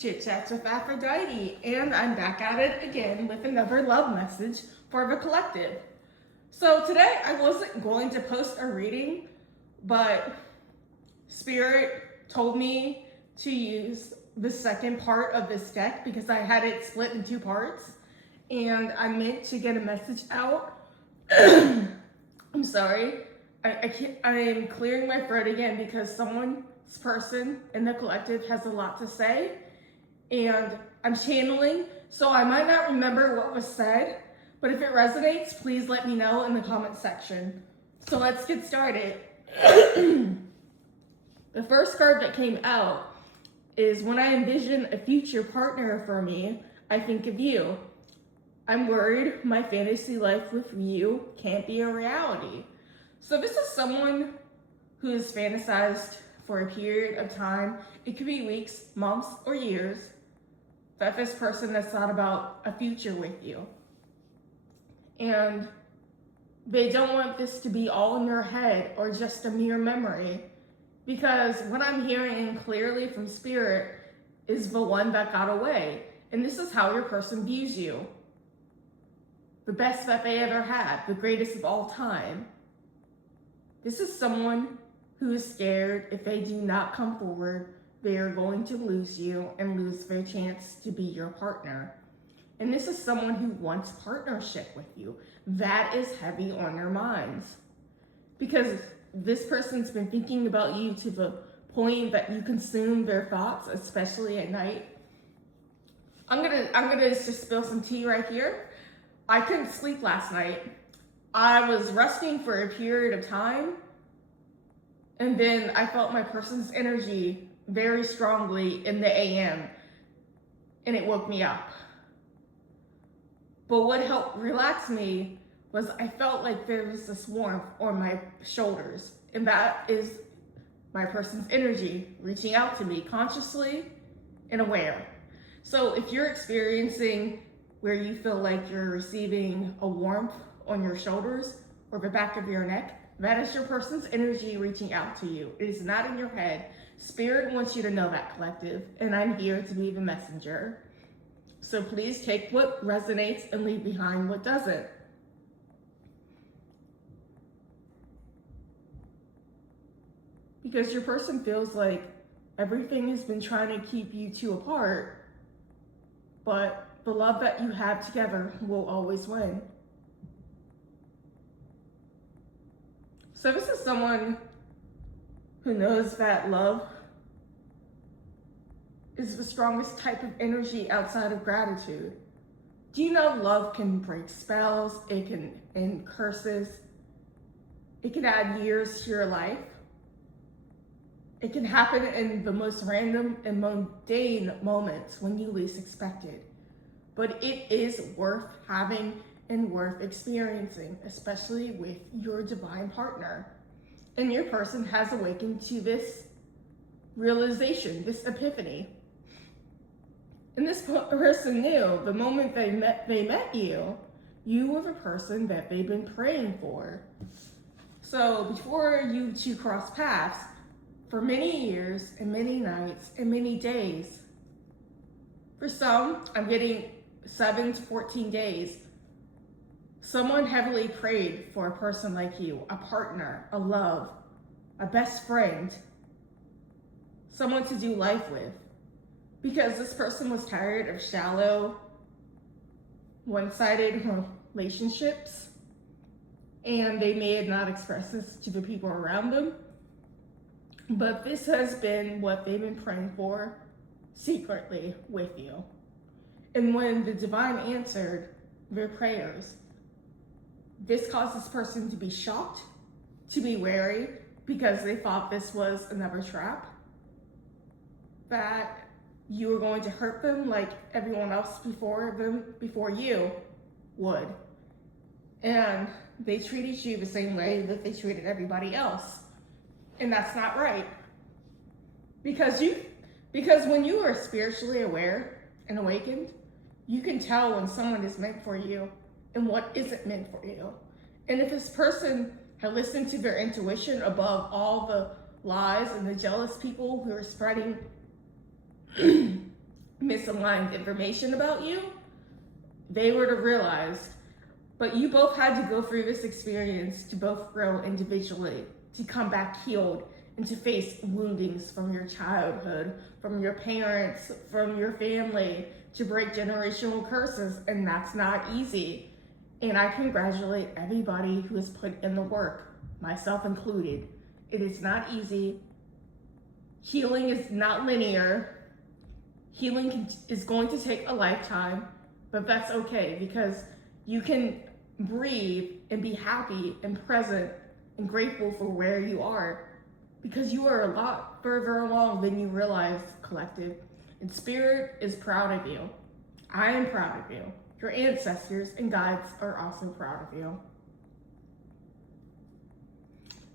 Chit Chats with Aphrodite, and I'm back at it again with another love message for the collective. So today I wasn't going to post a reading, but Spirit told me to use the second part of this deck because I had it split in two parts, and I meant to get a message out. I'm sorry. I am clearing my throat again because this person in the collective has a lot to say, and I'm channeling, so I might not remember what was said, but if it resonates, please let me know in the comment section. So let's get started. The first card that came out is when I envision a future partner for me, I think of you. I'm worried my fantasy life with you can't be a reality. So this is someone who has fantasized for a period of time. It could be weeks, months, or years that this person has thought about a future with you. And they don't want this to be all in their head or just a mere memory. Because what I'm hearing clearly from Spirit is the one that got away. And this is how your person views you. The best that they ever had, the greatest of all time. This is someone who is scared if they do not come forward, they are going to lose you and lose their chance to be your partner. And this is someone who wants partnership with you. That is heavy on their minds. Because this person's been thinking about you to the point that you consume their thoughts, especially at night. I'm gonna just spill some tea right here. I couldn't sleep last night. I was resting for a period of time, and then I felt my person's energy very strongly in the AM, and it woke me up. But what helped relax me was I felt like there was this warmth on my shoulders, and that is my person's energy reaching out to me consciously and aware. So if you're experiencing where you feel like you're receiving a warmth on your shoulders or the back of your neck, that is your person's energy reaching out to you. It is not in your head. Spirit wants you to know that, collective, and I'm here to be the messenger. So please take what resonates and leave behind what doesn't. Because your person feels like everything has been trying to keep you two apart, but the love that you have together will always win. So this is someone who knows that love is the strongest type of energy outside of gratitude. Do you know love can break spells, it can end curses, it can add years to your life. It can happen in the most random and mundane moments when you least expect it. But it is worth having and worth experiencing, especially with your divine partner. And your person has awakened to this realization, this epiphany. And this person knew the moment they met you, you were the person that they've been praying for. So before you two cross paths, for many years and many nights and many days, for some, I'm getting 7 to 14 days, someone heavily prayed for a person like you, a partner, a love, a best friend, someone to do life with. Because this person was tired of shallow, one-sided relationships, and they may have not expressed this to the people around them, but this has been what they've been praying for secretly with you. And when the divine answered their prayers, this caused this person to be shocked, to be wary, because they thought this was another trap, that you were going to hurt them like everyone else before you would. And they treated you the same way that they treated everybody else. And that's not right. Because when you are spiritually aware and awakened, you can tell when someone is meant for you and what isn't meant for you. And if this person had listened to their intuition above all the lies and the jealous people who are spreading misaligned information about you, they would have realized. But you both had to go through this experience to both grow individually, to come back healed, and to face woundings from your childhood, from your parents, from your family, to break generational curses, and that's not easy. And I congratulate everybody who has put in the work, myself included. It is not easy. Healing is not linear. Healing is going to take a lifetime, but that's okay, because you can breathe and be happy and present and grateful for where you are, because you are a lot further along than you realize, collective. And Spirit is proud of you. I am proud of you. Your ancestors and guides are also proud of you.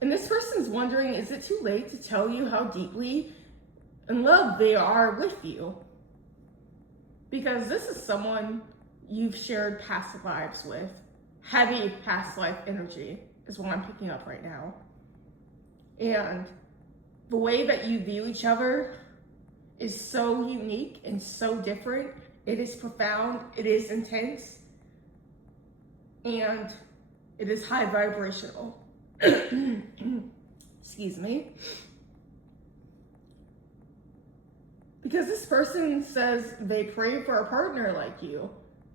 And this person's wondering, is it too late to tell you how deeply in love they are with you? Because this is someone you've shared past lives with. Heavy past life energy is what I'm picking up right now. And the way that you view each other is so unique and so different. It is profound, it is intense, and it is high vibrational. Excuse me. Because this person says they prayed for a partner like you.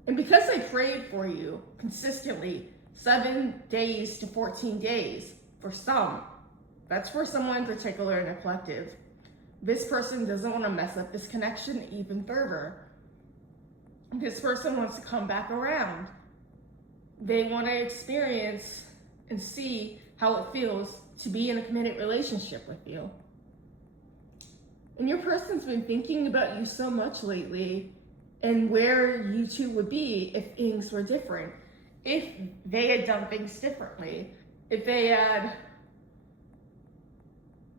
And because they prayed for you consistently, 7 days to 14 days for some, that's for someone in particular in a collective. This person doesn't want to mess up this connection even further. This person wants to come back around. They want to experience and see how it feels to be in a committed relationship with you. And your person's been thinking about you so much lately and where you two would be if things were different. If they had done things differently. If they had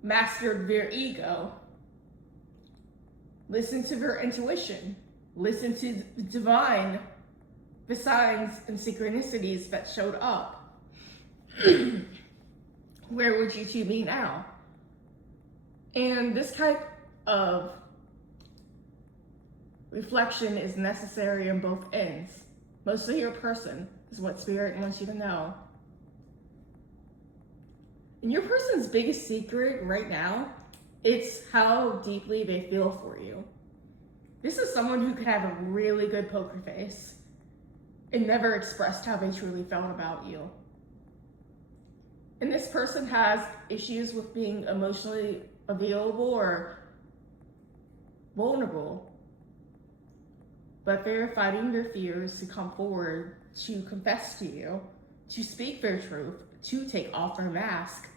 mastered their ego. Listened to their intuition. Listen to the divine, the signs and synchronicities that showed up. Where would you two be now? And this type of reflection is necessary on both ends. Mostly your person is what Spirit wants you to know. And your person's biggest secret right now, it's how deeply they feel for you. This is someone who could have a really good poker face and never expressed how they truly felt about you. And this person has issues with being emotionally available or vulnerable, but they're fighting their fears to come forward, to confess to you, to speak their truth, to take off their mask.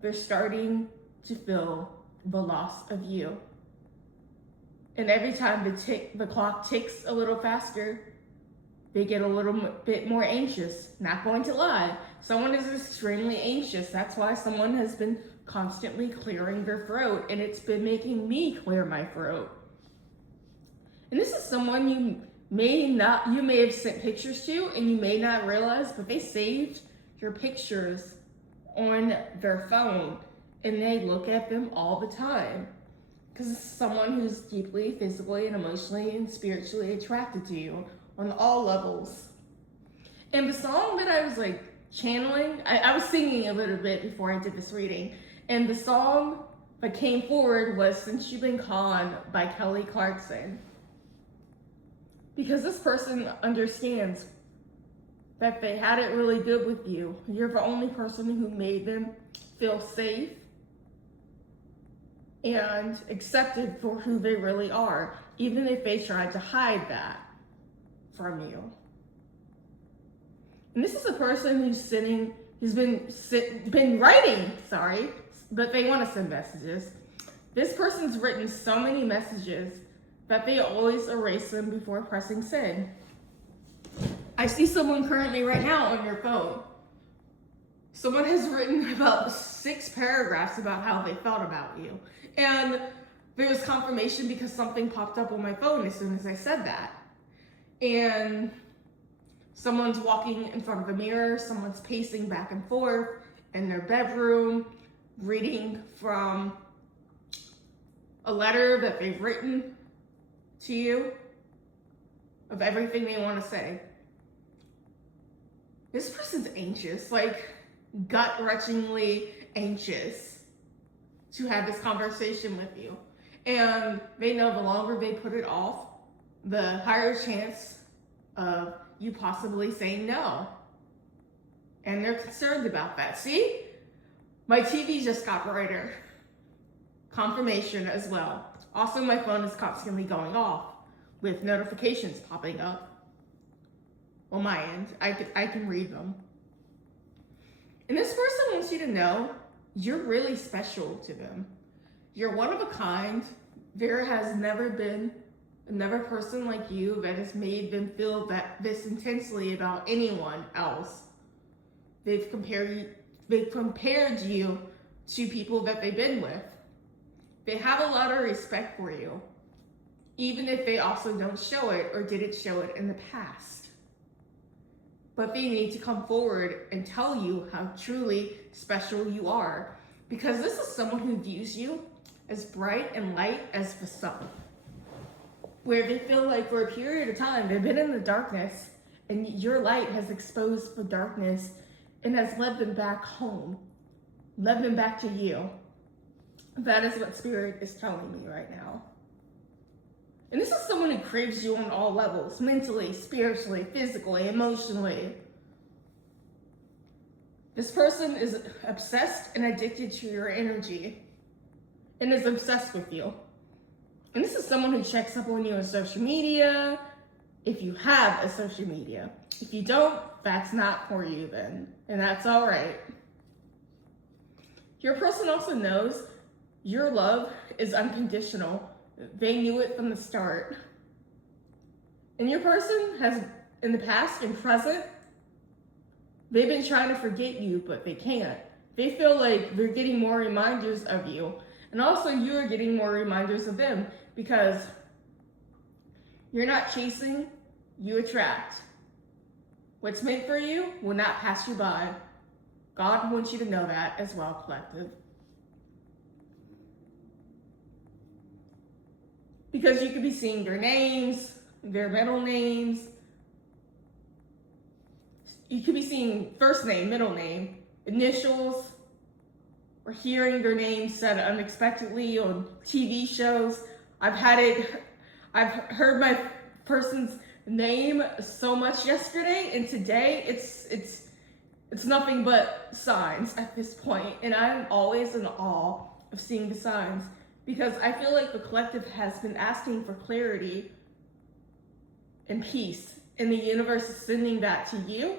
They're starting to feel the loss of you. And every time the clock ticks a little faster, they get a little bit more anxious. Not going to lie, someone is extremely anxious. That's why someone has been constantly clearing their throat, and it's been making me clear my throat. And this is someone you may have sent pictures to, and you may not realize, but they saved your pictures on their phone, and they look at them all the time. Because it's someone who's deeply physically and emotionally and spiritually attracted to you on all levels. And the song that I was channeling, I was singing a little bit before I did this reading, and the song that came forward was Since You've Been Gone by Kelly Clarkson. Because this person understands that they had it really good with you. You're the only person who made them feel safe and accepted for who they really are, even if they tried to hide that from you. And this is a person who's been writing, but they want to send messages. This person's written so many messages that they always erase them before pressing send. I see someone currently right now on your phone. Someone has written about 6 paragraphs about how they felt about you. And there was confirmation because something popped up on my phone as soon as I said that. And someone's walking in front of a mirror, someone's pacing back and forth in their bedroom, reading from a letter that they've written to you of everything they want to say. This person's anxious, like gut-wrenchingly anxious to have this conversation with you. And they know the longer they put it off, the higher chance of you possibly saying no. And they're concerned about that. See? My TV just got brighter. Confirmation as well. Also, my phone is constantly going off with notifications popping up on my end. I can read them. And this person wants you to know you're really special to them. You're one of a kind. There has never been another person like you that has made them feel that this intensely about anyone else. They've compared you to people that they've been with. They have a lot of respect for you, even if they also don't show it or didn't show it in the past. But they need to come forward and tell you how truly special you are, because this is someone who views you as bright and light as the sun, where they feel like for a period of time they've been in the darkness and your light has exposed the darkness and has led them back home, led them back to you. That is what Spirit is telling me right now. And this is someone who craves you on all levels, mentally, spiritually, physically, emotionally. This person is obsessed and addicted to your energy and is obsessed with you. And this is someone who checks up on you on social media, if you have a social media. If you don't, that's not for you then, and that's all right. Your person also knows your love is unconditional. They knew it from the start. And your person has, in the past and present, they've been trying to forget you, but they can't. They feel like they're getting more reminders of you. And also you are getting more reminders of them, because you're not chasing, you attract. What's meant for you will not pass you by. God wants you to know that as well, collective. Because you could be seeing their names, their middle names. You could be seeing first name, middle name, initials, or hearing their names said unexpectedly on TV shows. I've heard my person's name so much yesterday, and today it's nothing but signs at this point, and I'm always in awe of seeing the signs, because I feel like the collective has been asking for clarity and peace, and the universe is sending that to you.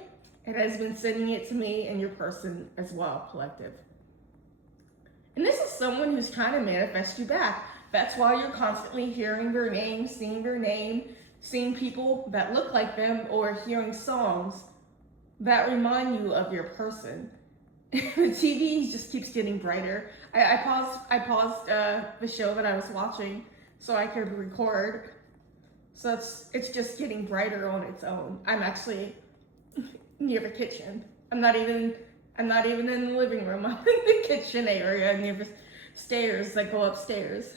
It has been sending it to me and your person as well, collective. And this is someone who's trying to manifest you back. That's why you're constantly hearing their name, seeing people that look like them, or hearing songs that remind you of your person. The TV just keeps getting brighter. I paused the show that I was watching so I could record. So it's just getting brighter on its own. I'm actually near the kitchen. I'm not even in the living room. I'm in the kitchen area near the stairs that go upstairs.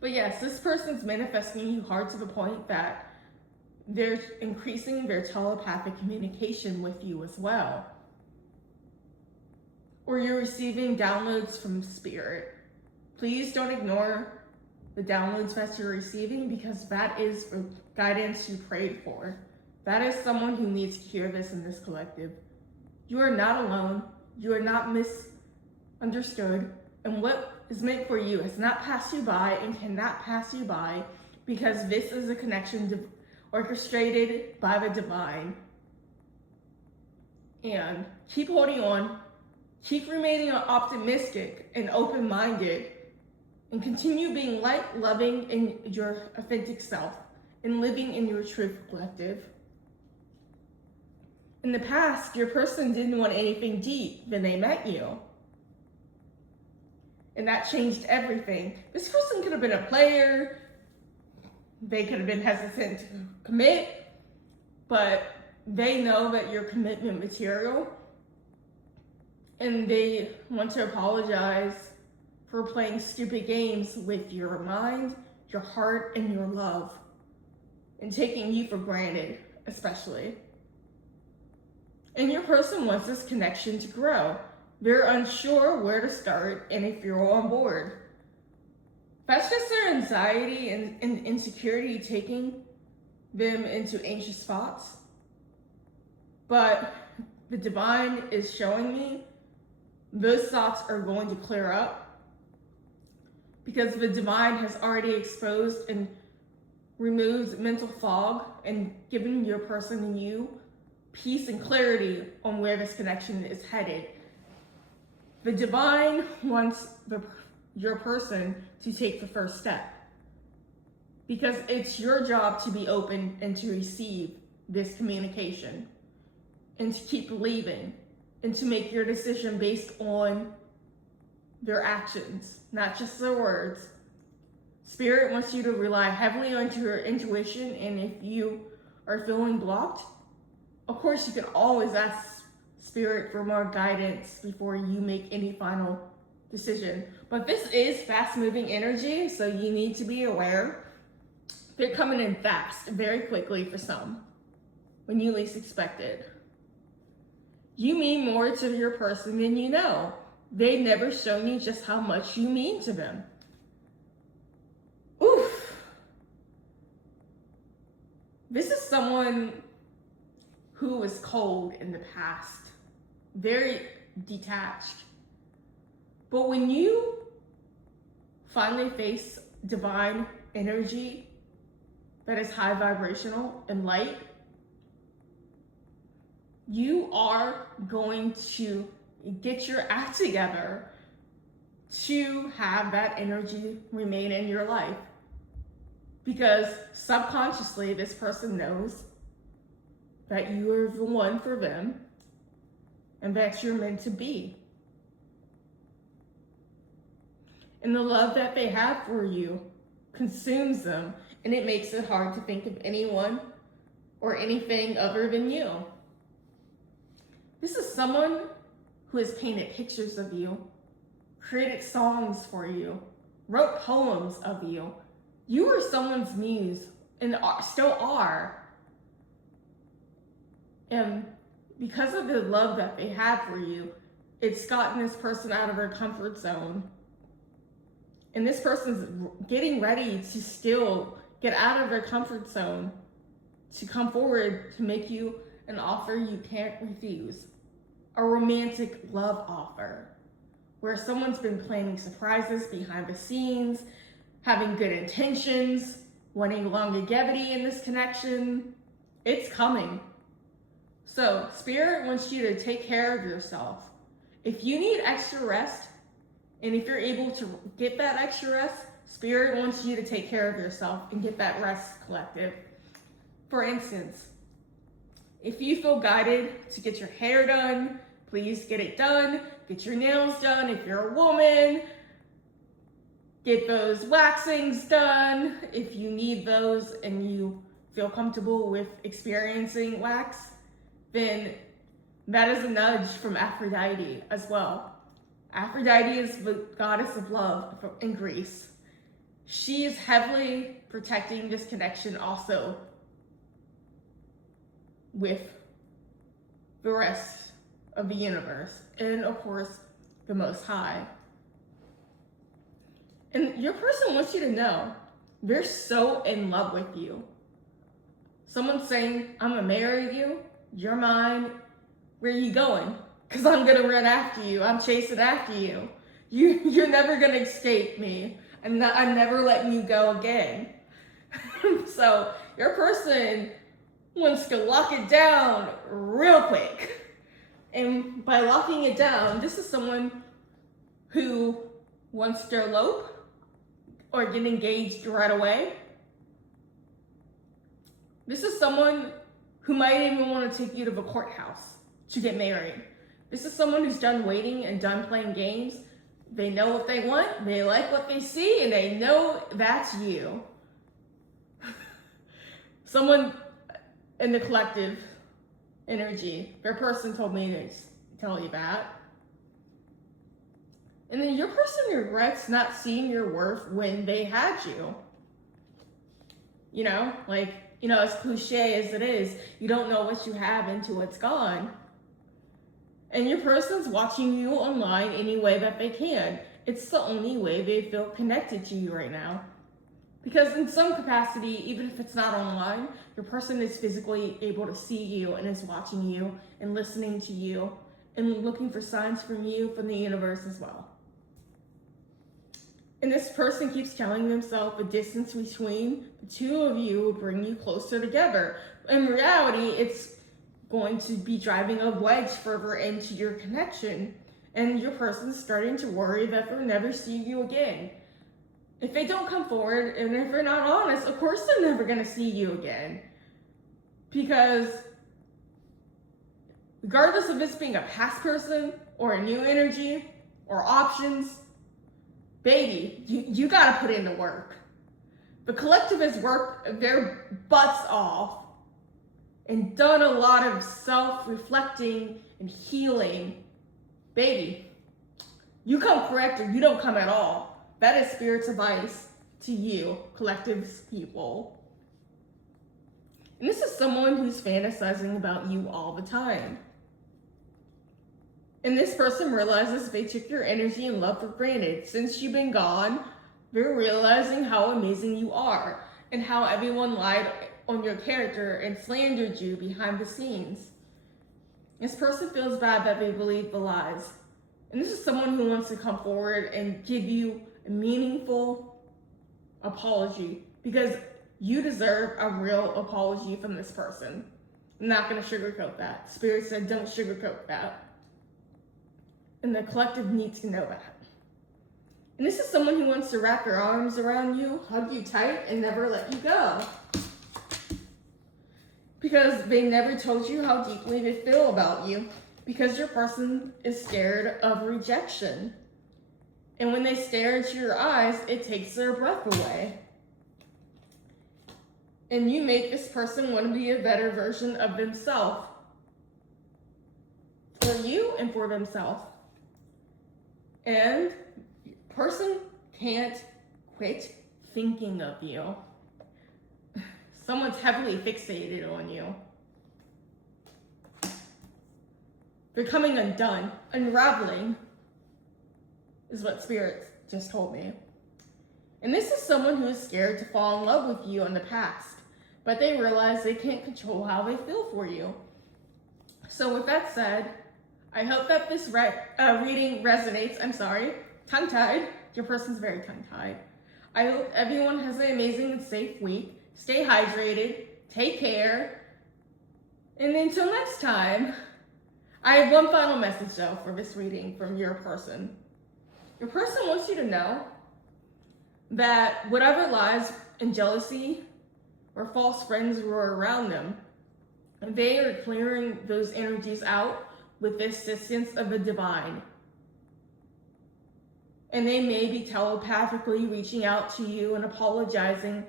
But yes, this person's manifesting you hard to the point that they're increasing their telepathic communication with you as well. Or you're receiving downloads from Spirit. Please don't ignore the downloads that you're receiving, because that is the guidance you prayed for. That is someone who needs to hear this in this collective. You are not alone. You are not misunderstood. And what is meant for you has not passed you by and cannot pass you by, because this is a connection orchestrated by the divine. And keep holding on. Keep remaining optimistic and open-minded, and continue being light, loving in your authentic self and living in your truth, collective. In the past, your person didn't want anything deep when they met you. And that changed everything. This person could have been a player. They could have been hesitant to commit, but they know that you're commitment material. And they want to apologize for playing stupid games with your mind, your heart, and your love, and taking you for granted, especially. And your person wants this connection to grow. They're unsure where to start and if you're on board. That's just their anxiety and insecurity taking them into anxious thoughts. But the divine is showing me those thoughts are going to clear up, because the divine has already exposed and removed mental fog and given your person and you peace and clarity on where this connection is headed. The divine wants your person to take the first step, because it's your job to be open and to receive this communication and to keep believing and to make your decision based on their actions, not just their words. Spirit wants you to rely heavily on your intuition, and if you are feeling blocked, of course you can always ask Spirit for more guidance before you make any final decision. But this is fast-moving energy, so you need to be aware. They're coming in fast, very quickly for some, when you least expect it. You mean more to your person than you know. They've never shown you just how much you mean to them. Oof. This is someone who was cold in the past, very detached. But when you finally face divine energy that is high vibrational and light, you are going to get your act together to have that energy remain in your life. Because subconsciously, this person knows that you are the one for them and that you're meant to be. And the love that they have for you consumes them, and it makes it hard to think of anyone or anything other than you. This is someone who has painted pictures of you, created songs for you, wrote poems of you. You were someone's muse and still are. And because of the love that they have for you, it's gotten this person out of their comfort zone. And this person's getting ready to still get out of their comfort zone to come forward to make you an offer you can't refuse. A romantic love offer where someone's been planning surprises behind the scenes, having good intentions, wanting longevity in this connection. It's coming. So Spirit wants you to take care of yourself. If you need extra rest, and if you're able to get that extra rest, Spirit wants you to take care of yourself and get that rest collective. For instance, if you feel guided to get your hair done, please get it done. Get your nails done if you're a woman. Get those waxings done if you need those and you feel comfortable with experiencing wax. Then that is a nudge from Aphrodite as well. Aphrodite is the goddess of love in Greece. She is heavily protecting this connection also with the rest of the universe and, of course, the Most High. And your person wants you to know they're so in love with you. Someone's saying, I'm gonna marry you, you're mine, where are you going? Because I'm gonna run after you, I'm chasing after you. You're never gonna escape me. I'm never letting you go again. So your person wants to lock it down real quick. And by locking it down, this is someone who wants to elope or get engaged right away. This is someone who might even want to take you to the courthouse to get married. This is someone who's done waiting and done playing games. They know what they want, they like what they see, and they know that's you. Someone in the collective energy, their person told me to tell you that. And then your person regrets not seeing your worth when they had you. You know, like, as cliche as it is, you don't know what you have until it's gone. And your person's watching you online any way that they can. It's the only way they feel connected to you right now. Because in some capacity, even if it's not online, your person is physically able to see you and is watching you and listening to you and looking for signs from you, from the universe as well. And this person keeps telling themselves the distance between the two of you will bring you closer together. In reality, it's going to be driving a wedge further into your connection. And your person's starting to worry that they'll never see you again. If they don't come forward and if they're not honest, of course they're never going to see you again. Because regardless of this being a past person or a new energy or options, baby, you got to put in the work. The collective has worked their butts off and done a lot of self-reflecting and healing. Baby, you come correct or you don't come at all. That is Spirit's advice to you, collective people. And this is someone who's fantasizing about you all the time. And this person realizes they took your energy and love for granted. Since you've been gone, they're realizing how amazing you are and how everyone lied on your character and slandered you behind the scenes. This person feels bad that they believe the lies. And this is someone who wants to come forward and give you a meaningful apology, because you deserve a real apology from this person. I'm not going to sugarcoat that. Spirit said don't sugarcoat that. And the collective needs to know that. And this is someone who wants to wrap their arms around you, hug you tight, and never let you go. Because they never told you how deeply they feel about you. Because your person is scared of rejection. And when they stare into your eyes, it takes their breath away. And you make this person want to be a better version of themselves. For you and for themselves. And the person can't quit thinking of you. Someone's heavily fixated on you. They're coming undone, unraveling, is what Spirit just told me. And this is someone who is scared to fall in love with you in the past, but they realize they can't control how they feel for you. So with that said, I hope that this reading resonates. I'm sorry, tongue-tied. Your person's very tongue-tied. I hope everyone has an amazing and safe week. Stay hydrated, take care, and until next time, I have one final message though for this reading from your person. Your person wants you to know that whatever lies and jealousy or false friends were around them, they are clearing those energies out with the assistance of the divine. And they may be telepathically reaching out to you and apologizing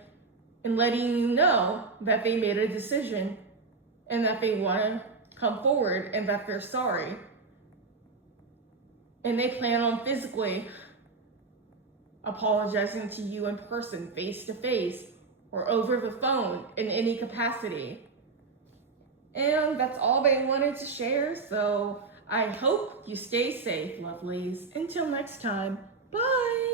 and letting you know that they made a decision and that they want to come forward and that they're sorry. And they plan on physically apologizing to you in person, face to face, or over the phone in any capacity. And that's all they wanted to share, so I hope you stay safe, lovelies. Until next time, bye!